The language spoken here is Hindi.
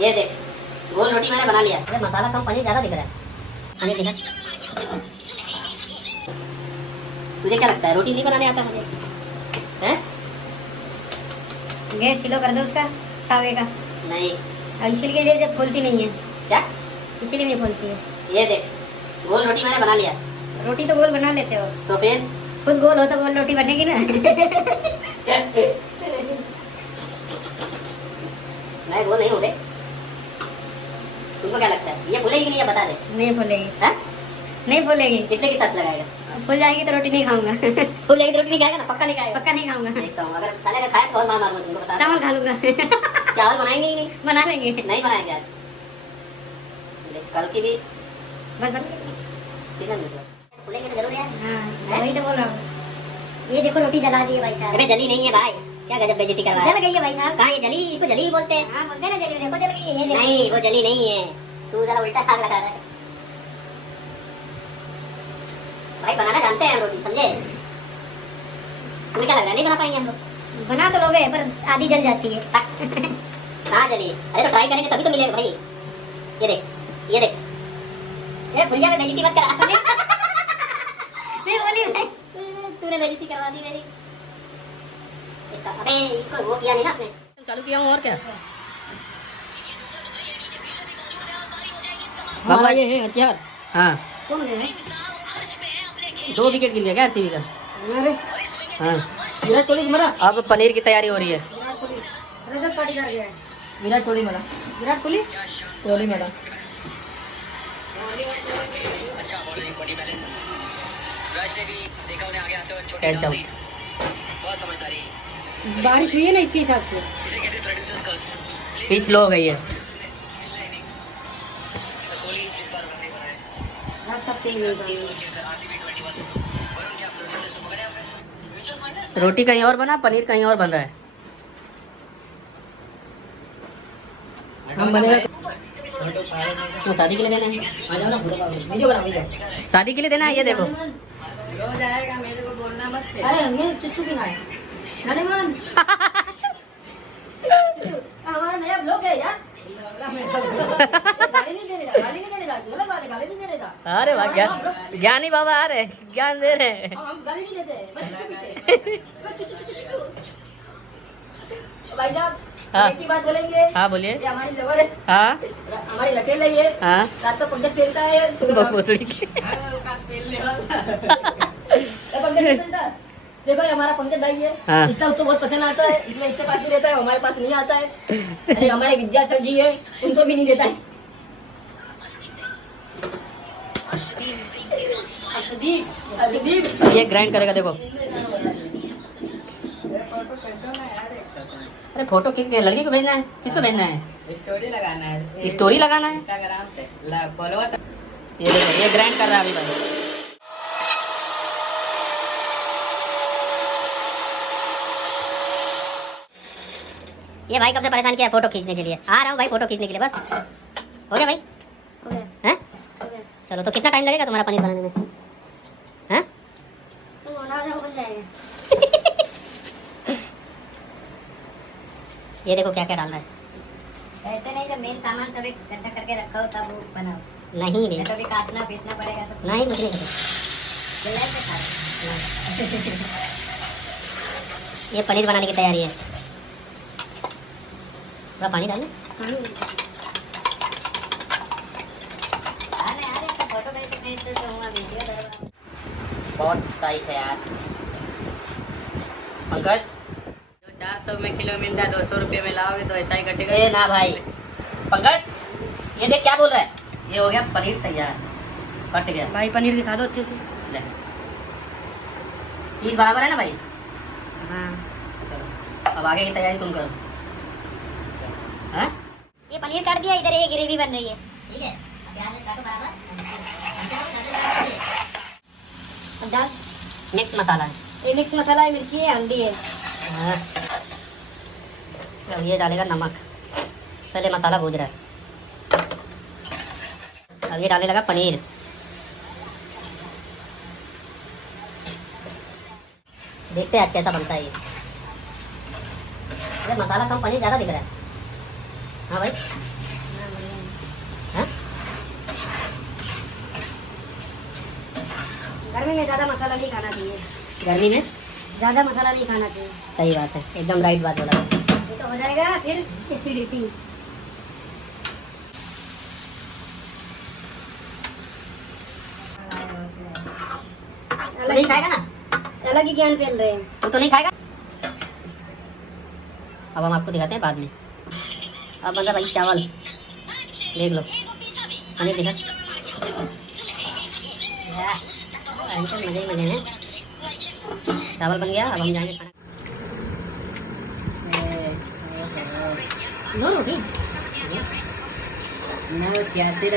ये देख, गोल रोटी मैंने बना लिया। अरे मसाला कम, पनीर ज्यादा दिख रहा है। पनीर दिखा। तुझे क्या लगता है रोटी नहीं बनाने आता मुझे? हैं? गैस स्लो कर दो उसका तवे का। नहीं। और इसीलिए जब फूलती नहीं है। क्या? इसीलिए नहीं फूलती है। ये देख, गोल रोटी मैंने बना लिया। रोटी तो गोल बना लेते हो, तो फिर खुद गोल हो तो गोल रोटी बनेगी ना। मैं गोल नहीं हूँ बे। तुमको क्या लगता है ये फूलेगी कि नहीं, ये बता दे। नहीं फूलेगी। हाँ? नहीं फूलेगी। कितने की शर्त लगाएगा? फूल जाएगी तो रोटी नहीं खाऊंगा। फूलेगी तो रोटी नहीं खाएगा ना? पक्का नहीं खाएगा? पक्का नहीं खाऊंगा। देखता हूँ, अगर साले का खाया तो बहुत मार मारूंगा तुमको, बता। चावल खा लूंगा। चावल बनाएंगे ही नहीं? बना लेंगे। नहीं बनाएंगे आज। देख, कल की भी बस बस। कितना मतलब फूलेंगे तो जरूर यार। हाँ वही तो बोल रहा हूँ। ये देखो रोटी जला दी है भाई साहब। अबे जली नहीं है भाई, क्या गजब बेइज्जती कर रहा है। जल गई है भाई साहब। कहाँ ये जली? इसको जली ही बोलते हैं। हाँ बोलते हैं ना जली, देखो जल गई है। ये देखो। नहीं, वो जली नहीं है, तू जरा उल्टा आग लगा रहा है। भाई बनाना जानते हैं हम रोटी, समझे? तुम्हें क्या लग रहा है नहीं बना पाएंगे हम लोग? बना तो लोगे पर आधी जल जाती है। कहाँ जली? अरे तो ट्राई करेंगे तभी तो मिलेगा भाई। ये देख, ये देख। ये भुजिया में बेइज्जती मत करा। नहीं बोली भाई। तूने बेइज्जती करवा दी मेरी। अबे इसको वो किया नहीं ना आपने। चालू किया हूँ और क्या? हमारा ये है हथियार। हाँ, कौन है? 2 विकेट गिर गया क्या आरसीबी का? अरे हाँ। विराट कोहली मरा। अब पनीर की तैयारी हो रही है। रजत पाटीदार गया है। विराट कोहली मरा। विराट कोहली कोहली मरा। Catch out. बारिश हुई है ना इसके हिसाब से। पिच लो हो गई है। रोटी कहीं और बना, पनीर कहीं और बन रहा है। हम बने तो शादी के लिए देना है? वीडियो बना वीडियो। शादी के लिए देना है, ये देखो। हो जाएगा, मेरे को बोलना मत। अरे ये चुच्चू की ना है। अरे मान हमारा नया ब्लॉग है यार। गाली नहीं देने का, गाली नहीं देने का, गलत बात है, गाली नहीं देने का। अरे वाह, ज्ञानी बाबा आ रहे, ज्ञान दे रहे हैं। हम गाली नहीं देते, बस चुच्चू पीते। भाई साहब हाँ। एक ही बात बोलेंगे। हाँ बोलिए। ये हमारी लवर है, हाँ हमारी लकेल है ये। हाँ। रात को पंकज खेलता है, सुबह भोसड़ी। पंकज खेलता है। देखो ये हमारा पंकज भाई है। हाँ। इसका उसको बहुत पसंद आता है, इसलिए इसके पास ही रहता है, हमारे पास नहीं आता है। अरे हमारे विद्या सर जी है, उनको भी नहीं देता है। अर्शदीप अब ये ग्राइंड करेगा, देखो। अरे फोटो किस लड़की को भेजना है? किसको भेजना है? स्टोरी लगाना है। स्टोरी लगाना है। इंस्टाग्राम पे फॉलोअर। ये देखो, ये ग्राइंड कर रहा है अभी भाई। ये भाई कब से परेशान किया है फोटो खींचने के लिए? आ रहा हूँ भाई फोटो खींचने के लिए, बस हो गया भाई। हो गया। हैं? चलो, तो कितना टाइम लगेगा तुम्हारा पनीर बनाने में? हैं? तो बन जाएगा। ये देखो क्या क्या डालना है। ऐसे नहीं, जब मेन सामान सब इकट्ठा करके रखा हो तब वो बनाओ। नहीं भी, कभी काटना पीटना पड़ेगा तो नहीं कुछ नहीं। जलाई से खा ये पनीर बनाने की तैयारी है। थोड़ा पानी डालना। फोटो वीडियो बहुत टाइट है यार पंकज। 400 में किलो मिल रहा है, 200 रुपये में लाओगे तो ऐसा ही कटेगा। ए ना भाई पंकज, ये देख क्या बोल रहा है। ये हो गया पनीर तैयार, कट गया भाई। पनीर दिखा दो अच्छे से। ले, पीस बराबर है ना भाई? हाँ। चलो अब आगे की तैयारी तुम करो। हाँ? ये पनीर काट दिया, इधर ये ग्रेवी बन रही है। ठीक है, प्याज काटो बराबर। अब डाल। मिक्स मसाला है। ये मिक्स मसाला है, मिर्ची है, हल्दी है। हाँ। अब ये डालेगा नमक। पहले मसाला भूज रहा है। अब ये डालने लगा पनीर। देखते हैं आज कैसा बनता है ये। अरे मसाला कम, पनीर ज़्यादा दिख रहा है। हाँ भाई, ज्यादा मसाला नहीं खाना चाहिए। गर्मी में ज्यादा मसाला नहीं खाना चाहिए। सही बात है, एकदम राइट बात बोला। ये तो हो जाएगा फिर एसिडिटी। तू नहीं खाएगा ना? अलग ही ज्ञान फैल रहे हैं। तू तो नहीं खाएगा। अब हम आपको दिखाते हैं बाद में। अब बंदा भाई चावल देख लो, खाने देखा मजे ही मजे हैं। चावल बन गया, अब हम जाएंगे खाना। नो रोटी No, si hacer